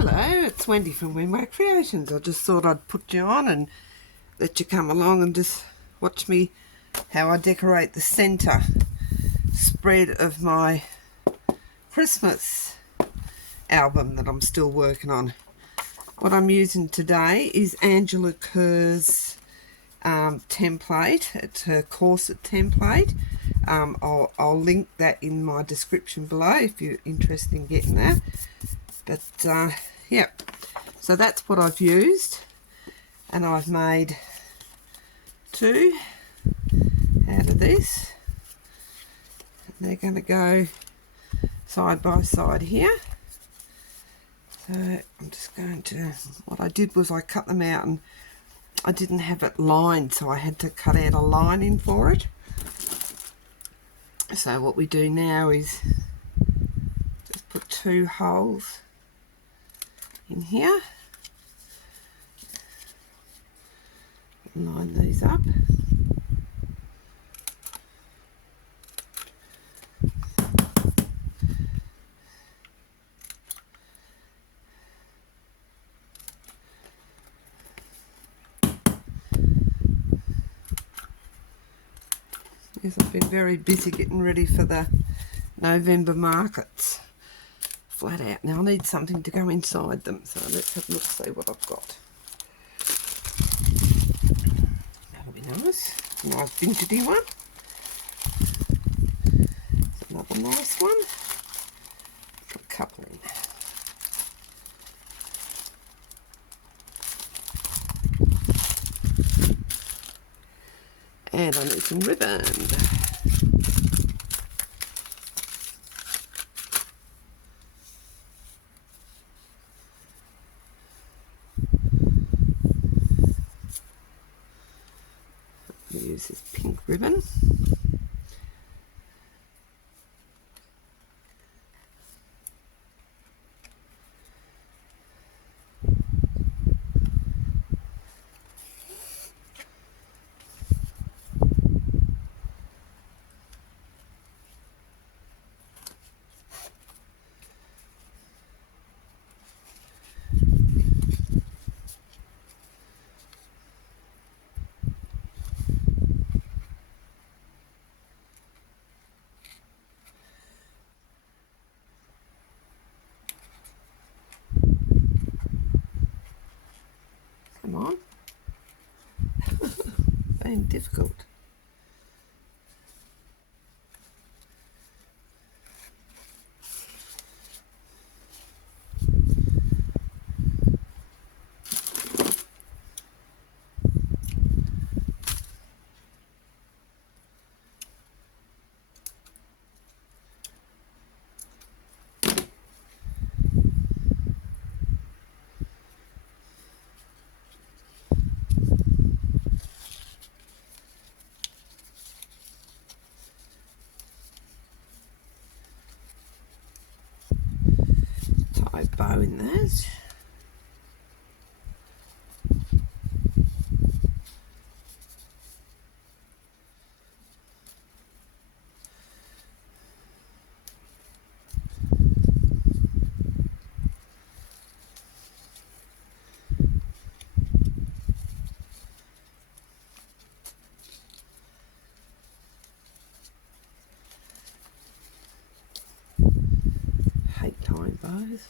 Hello, it's Wendy from Windway Creations. I just thought I'd put you on and let you come along and just watch me how I decorate the centre spread of my Christmas album that I'm still working on. What I'm using today is Angela Kerr's template. It's her corset template. I'll link that in my description below if you're interested in getting that. But yeah, so that's what I've used, and I've made two out of this. They're going to go side by side here. So I'm just going to, what I did was I cut them out and I didn't have it lined, so I had to cut out a lining for it. So what we do now is just put two holes in here, line these up. Yes, I've been very busy getting ready for the November markets. Flat out. Now I need something to go inside them, so let's have a look, see what I've got. That'll be nice. A nice vintagey one. That's another nice one. Put a couple in. And I need some ribbon. Use this pink ribbon. Come on. Being difficult. Tie a bow in that. Hate tying bows.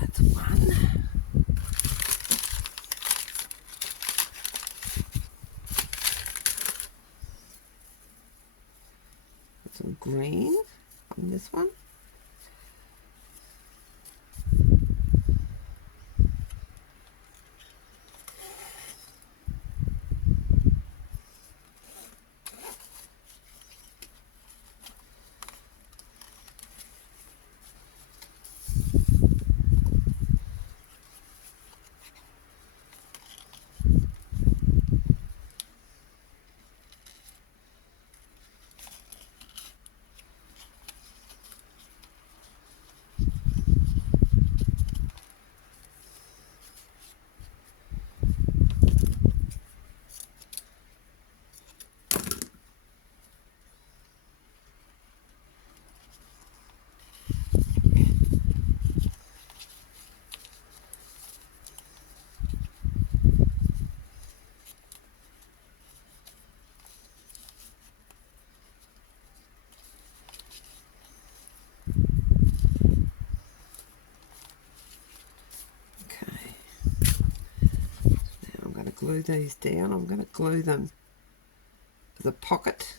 That's one. Some green on this one. glue these down. I'm going to glue them to the pocket.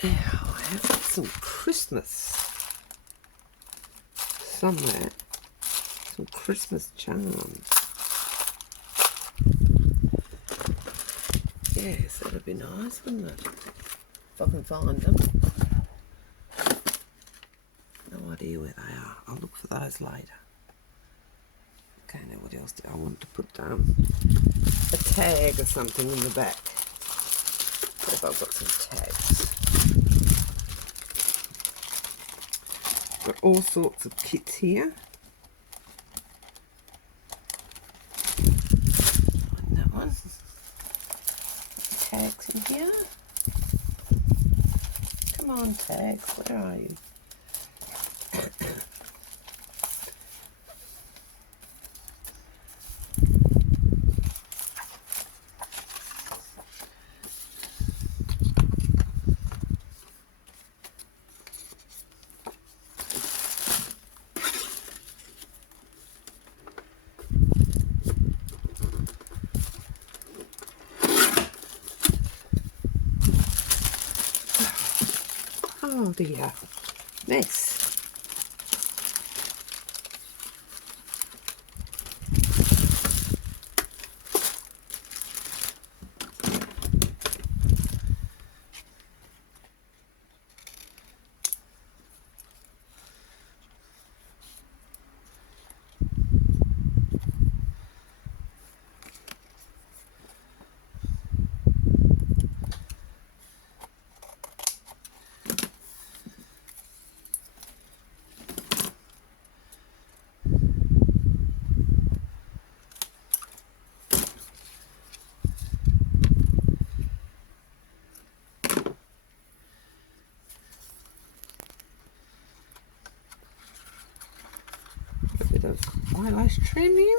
Now I have some Christmas somewhere, some Christmas charms. Yes, that'd be nice, wouldn't it? If I can find them. No idea where they are. I'll look for those later. Okay, now what else do I want to put a tag or something in the back? If I've got some tags. Got all sorts of kits here. Find that one. Tags in here. Come on, tags, where are you? Oh dear, mess. Bit of eyelash trim in.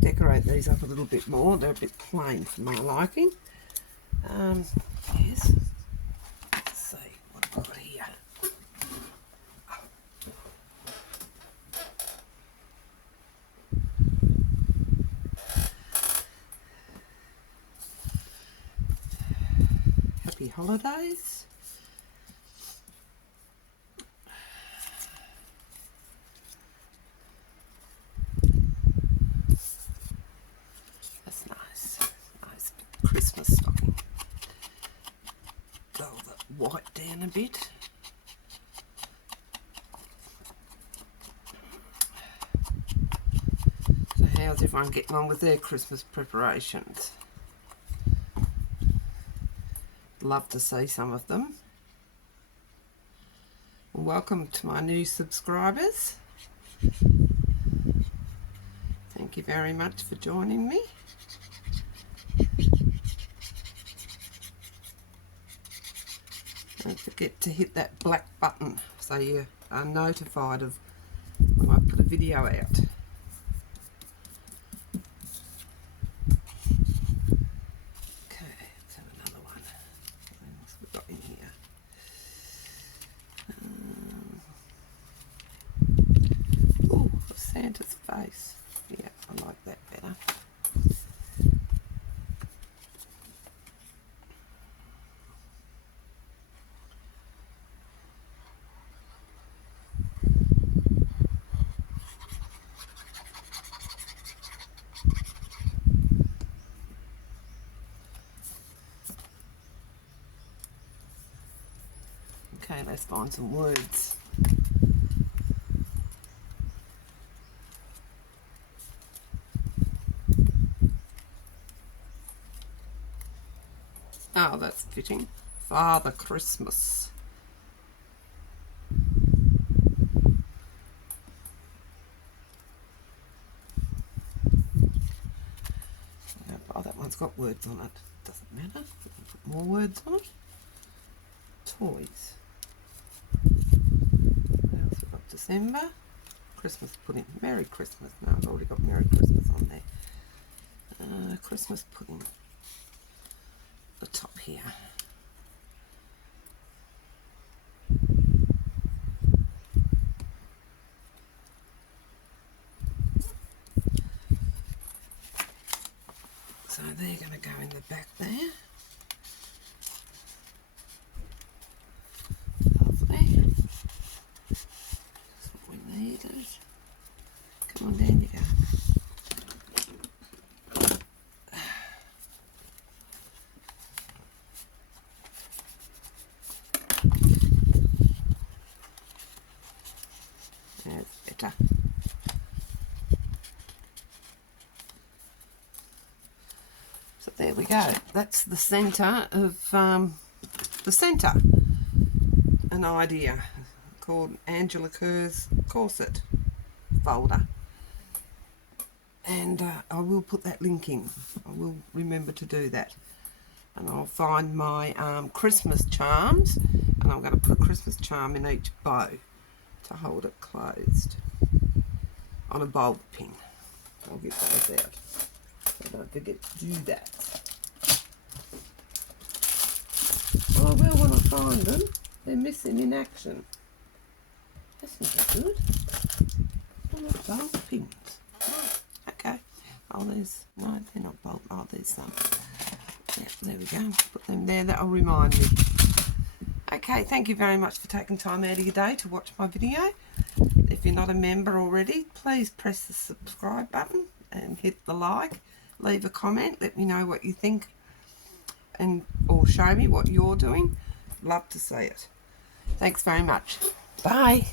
Decorate these up a little bit more. They're a bit plain for my liking. Yes. Let's see what I've got here. Happy holidays. Christmas stocking. Dull the white down a bit. So how's everyone getting on with their Christmas preparations? Love to see some of them. Welcome to my new subscribers. Thank you very much for joining me. Don't forget to hit that black button so you are notified of when I put a video out. Okay, let's have another one. What else have we got in here? Oh, Santa's face. Yeah, I I like that better. Okay, let's find some words. Oh, that's fitting. Father Christmas. Oh, that one's got words on it. Doesn't matter. Put more words on it. Toys. What else we've got? December. Christmas pudding. Merry Christmas. No, I've already got Merry Christmas on there. Christmas pudding. The top here. So they're going to go in the back there. Lovely. That's what we needed. Come on, down you go. That's better. So there we go. That's the centre of the centre. An idea called Angela Kerr's corset folder. And I will put that link in. I will remember to do that. And I'll find my Christmas charms, and I'm going to put a Christmas charm in each bow to hold it closed on a bulb pin. I'll get those out, so don't forget to do that. Oh well, when I find them, they're missing in action. That's not good. Oh, bulb pins. Okay. Oh, there's, no, they're not bulb. Oh, there's some. Yeah, there we go. Put them there. That'll remind me. Okay, thank you very much for taking time out of your day to watch my video. If you're not a member already, please press the subscribe button and hit the like. Leave a comment. Let me know what you think, and or show me what you're doing. Love to see it. Thanks very much. Bye.